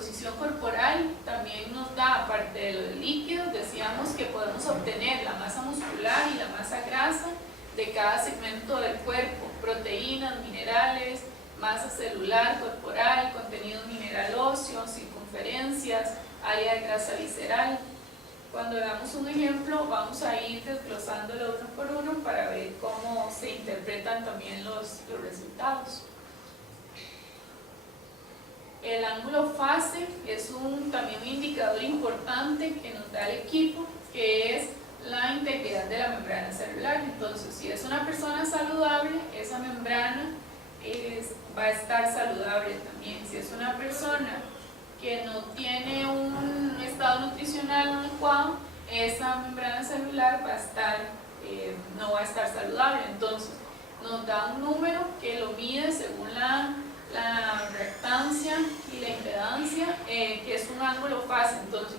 composición corporal también nos da, aparte de los líquidos, decíamos que podemos obtener la masa muscular y la masa grasa de cada segmento del cuerpo, proteínas, minerales, masa celular, corporal, contenido mineral óseo, circunferencias, área de grasa visceral. Cuando veamos un ejemplo vamos a ir desglosándolo uno por uno para ver cómo se interpretan también los resultados. El ángulo fase es también un indicador importante que nos da el equipo, que es la integridad de la membrana celular. Entonces, si es una persona saludable, esa membrana va a estar saludable también. Si es una persona que no tiene un estado nutricional adecuado, esa membrana celular no va a estar saludable. Entonces, nos da un número que lo mide según la reactancia y la impedancia, que es un ángulo fase. Entonces,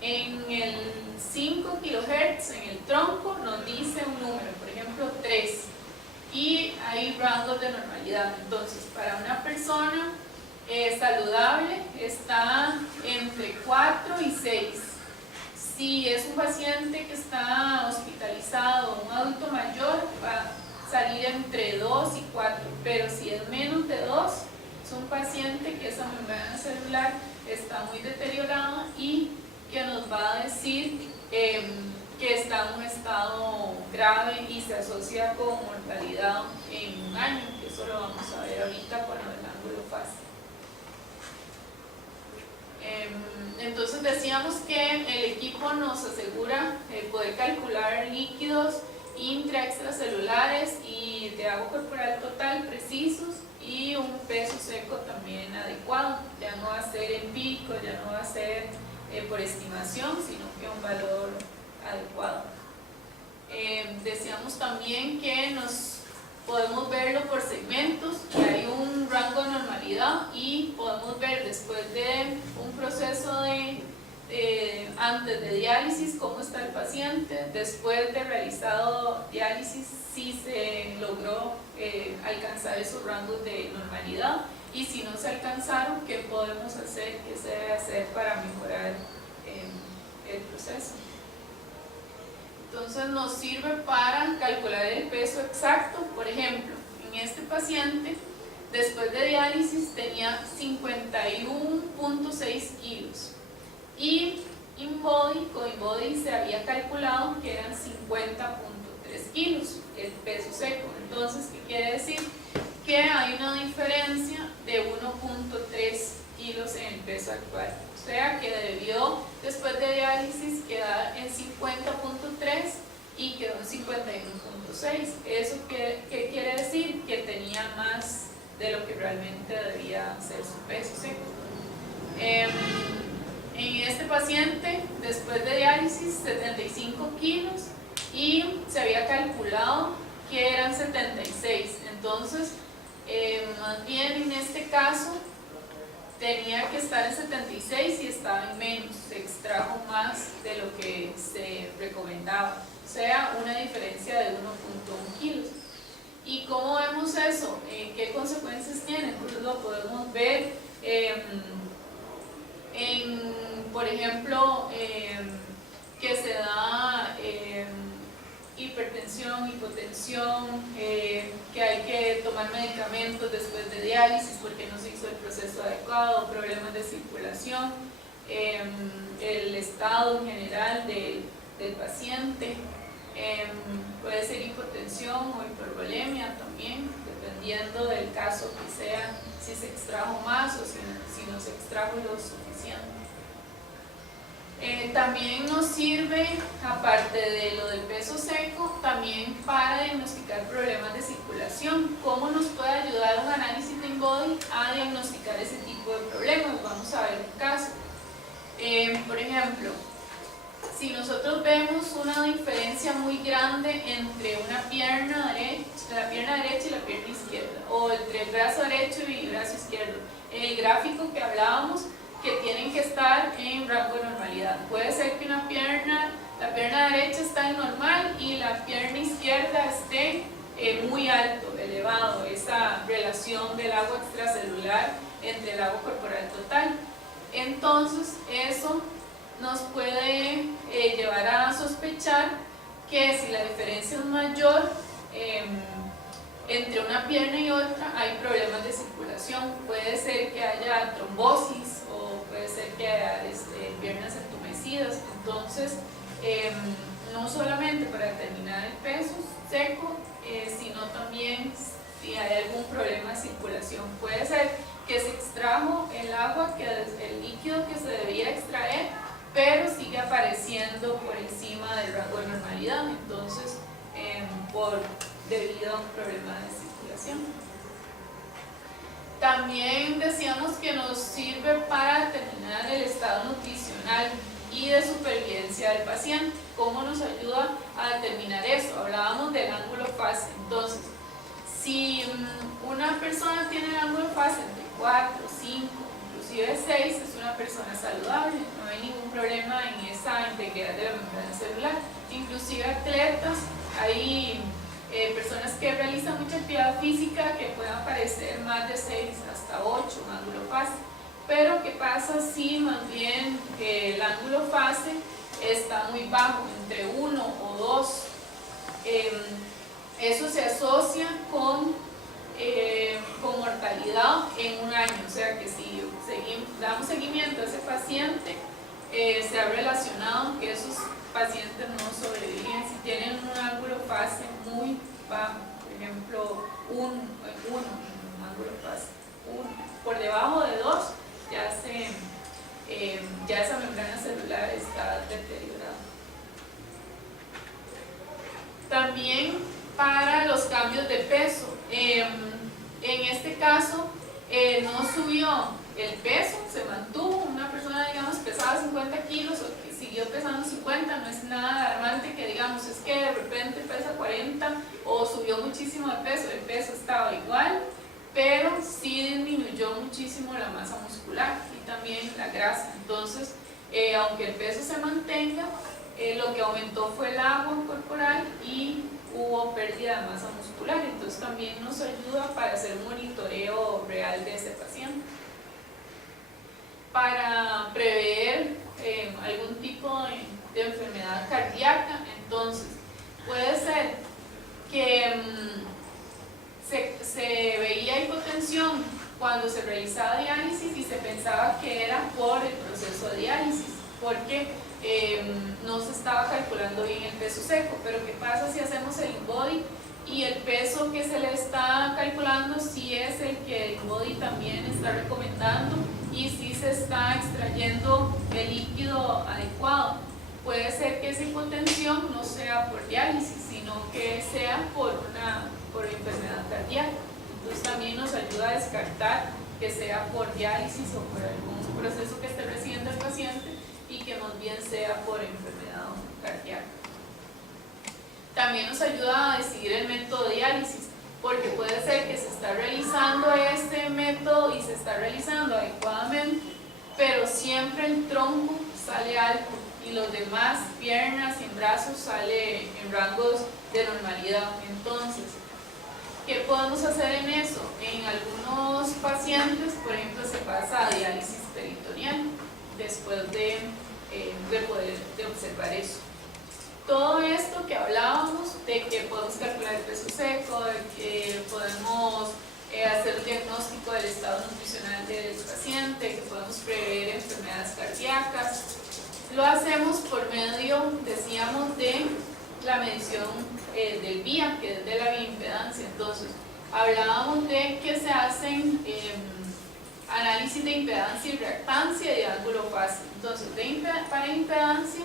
en el 5 kHz, en el tronco, nos dice un número, por ejemplo 3, y hay rangos de normalidad. Entonces, para una persona saludable está entre 4 y 6. Si es un paciente que está hospitalizado, un adulto mayor, va a salir entre 2 y 4, pero si es menos de 2, es un paciente que esa membrana celular está muy deteriorada y que nos va a decir que está en un estado grave y se asocia con mortalidad en un año, que eso lo vamos a ver ahorita con el ángulo fase. Entonces decíamos que el equipo nos asegura poder calcular líquidos intra-extracelulares y de agua corporal total precisos y un peso seco también adecuado. Ya no va a ser empírico, ya no va a ser por estimación, sino que un valor adecuado. Decíamos también que podemos verlo por segmentos, que hay un rango de normalidad y podemos ver después de un proceso antes de diálisis cómo está el paciente, después de realizado diálisis si se logró alcanzar esos rangos de normalidad, y si no se alcanzaron, qué podemos hacer, qué se debe hacer para mejorar el proceso. Entonces nos sirve para calcular el peso exacto. Por ejemplo, en este paciente después de diálisis tenía 51.6 kilos y con InBody se había calculado que eran 50.3 kilos el peso seco. Entonces, ¿qué quiere decir? Que hay una diferencia de 1.3 kilos en el peso actual. O sea que debió, después de diálisis, quedar en 50.3 y quedó en 51.6. ¿Eso qué quiere decir? Que tenía más de lo que realmente debía ser su peso seco. En este paciente, después de diálisis, 75 kilos y se había calculado que eran 76. Entonces, más bien en este caso, tenía que estar en 76 y estaba en menos, se extrajo más de lo que se recomendaba, o sea, una diferencia de 1.1 kilos. ¿Y cómo vemos eso? ¿Qué consecuencias tiene? Entonces lo podemos ver por ejemplo, que se da hipertensión, hipotensión, que hay que tomar medicamentos después de diálisis porque no se hizo el proceso adecuado, problemas de circulación, el estado en general del paciente, puede ser hipotensión o hipervolemia también, dependiendo del caso que sea, si se extrajo más o si no se extrajo lo suficiente. También nos sirve, aparte de lo del peso seco, también para diagnosticar problemas de circulación. ¿Cómo nos puede ayudar un análisis de InBody a diagnosticar ese tipo de problemas? Vamos a ver un caso. Por ejemplo, si nosotros vemos una diferencia muy grande entre la pierna derecha y la pierna izquierda, o entre el brazo derecho y el brazo izquierdo, en el gráfico que hablábamos, que tienen que estar en rango de normalidad. Puede ser que la pierna derecha está en normal y la pierna izquierda esté muy alto, elevado, esa relación del agua extracelular entre el agua corporal total. Entonces eso nos puede llevar a sospechar que si la diferencia es mayor entre una pierna y otra, hay problemas de circulación. Puede ser que haya trombosis o puede ser que haya piernas entumecidas. Entonces, no solamente para determinar el peso seco, sino también si hay algún problema de circulación. Puede ser que se extrajo el agua, el líquido que se debía extraer, pero sigue apareciendo por encima del rango de normalidad, entonces debido a un problema de circulación. También decíamos que nos sirve para determinar el estado nutricional y de supervivencia del paciente. ¿Cómo nos ayuda a determinar eso? Hablábamos del ángulo fase. Entonces, si una persona tiene el ángulo fase entre 4, 5, inclusive 6, es una persona saludable, no hay ningún problema en esa integridad de la membrana celular. Inclusive atletas, hay personas que realizan mucha actividad física que pueden aparecer más de 6 hasta 8 ángulo fase. Pero ¿qué pasa si más bien el ángulo fase está muy bajo, entre 1 o 2? Eso se asocia con mortalidad en un año, o sea que si damos seguimiento a ese paciente, se ha relacionado que esos pacientes no sobreviven si tienen un ángulo fase muy bajo, por ejemplo, un ángulo fase 1, por debajo de 2, ya esa membrana celular está deteriorada. También para los cambios de peso, en este caso no subió el peso, se mantuvo. Una persona, digamos, pesaba 50 kilos o que siguió pesando 50, no es nada alarmante que digamos es que de repente pesa 40 o subió muchísimo de peso. El peso estaba igual, pero sí disminuyó muchísimo la masa muscular y también la grasa. Entonces, aunque el peso se mantenga, lo que aumentó fue el agua corporal y hubo pérdida de masa muscular. Entonces también nos ayuda para hacer un monitoreo real de ese paciente. Para prever algún tipo de enfermedad cardíaca, entonces puede ser que se veía hipotensión cuando se realizaba diálisis y se pensaba que era por el proceso de diálisis, porque no se estaba calculando bien el peso seco. Pero ¿qué pasa si hacemos el InBody y el peso que se le está calculando sí es el que el InBody también está recomendando y sí se está extrayendo el líquido adecuado? Puede ser que esa hipotensión no sea por diálisis, sino que sea por enfermedad cardíaca. Entonces también nos ayuda a descartar que sea por diálisis o por algún proceso que esté recibiendo el paciente y que más bien sea por enfermedad cardíaca. También nos ayuda a decidir el método de diálisis, porque puede ser que se está realizando este método y se está realizando adecuadamente, pero siempre el tronco sale alto y los demás, piernas y brazos, sale en rangos de normalidad. Entonces, ¿qué podemos hacer en eso? En algunos pacientes, por ejemplo, se pasa a diálisis peritoneal después de observar eso. Todo esto que hablábamos de que podemos calcular el peso seco, de que podemos hacer un diagnóstico del estado nutricional del paciente, que podemos prever enfermedades cardíacas, lo hacemos por medio, decíamos, de la medición del VIA, que es de la bioimpedancia. Entonces, hablábamos de que se hacen análisis de impedancia y reactancia y de ángulo fase. Entonces, para impedancia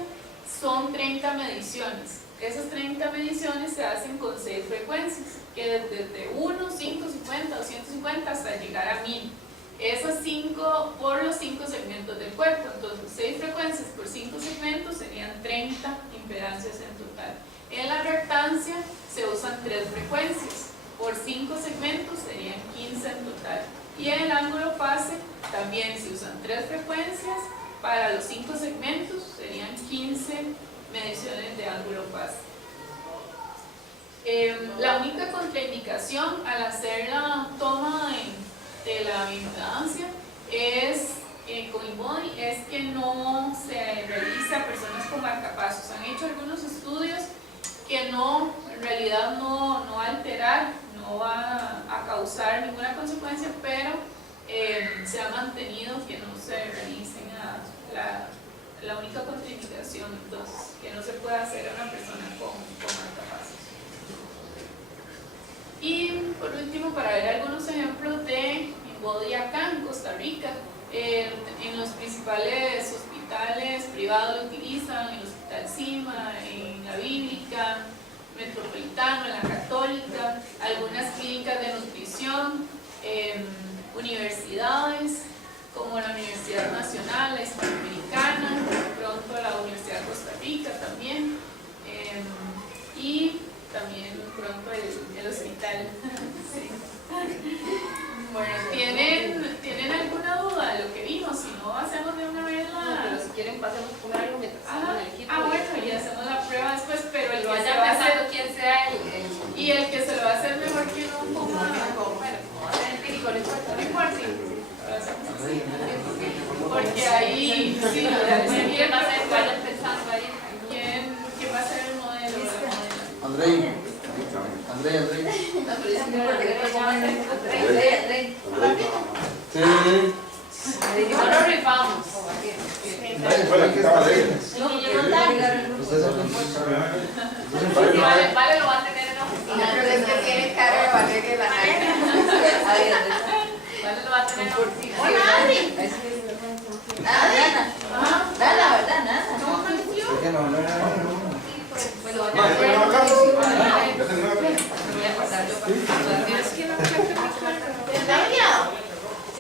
son 30 mediciones. Esas 30 mediciones se hacen con 6 frecuencias, que desde 1, 5, 50, 250 hasta llegar a 1000. Esas 5 por los 5 segmentos del cuerpo. Entonces, 6 frecuencias por 5 segmentos serían 30 impedancias en total. En la reactancia se usan 3 frecuencias. Por 5 segmentos serían 15 en total. Y en el ángulo fase también se usan 3 frecuencias. Para los 5 segmentos serían 15 mediciones de ángulo fase. La única contraindicación al hacer la toma de la bioimpedancia es con InBody es que no se realiza a personas con marcapasos. Han hecho algunos estudios que no, en realidad no va a alterar, no va a causar ninguna consecuencia, pero se ha mantenido que no se realicen la única contraindicación, entonces, que no se pueda hacer a una persona con marcapasos. Y por último, para ver algunos ejemplos de InBody acá en Costa Rica, en los principales hospitales privados lo utilizan, en el Hospital Cima, en la Bíblica, Metropolitano, en la Católica, algunas clínicas de nutrición, universidades como la Universidad Nacional, la Hispanoamericana, pronto la Universidad de Costa Rica también, y también pronto el hospital. Sí. Bueno, ¿tienen alguna duda de lo que vimos? Si no, hacemos de una vez pero si quieren pasemos a comer algo mientras estamos en el equipo. Bueno, y hacemos la prueba después, pero el que Vaya se va a hacer, pensando quién sea y el que se lo va a hacer mejor que no coma. No importa. Porque ahí, sí, ¿Quién va a ser? Vayan pensando ahí. ¿Quién va a ser el modelo? Andrei. Sí. No lo rifamos. Vale lo va a tener en la oficina. Pero es que tiene cara de Valeria la Vale lo va a tener en la oficina. Hola, Adri. Nada, ¿verdad? Nada. ¿Cómo amaneció? Pues lo va a tener en la oficina. Me voy a acordar yo para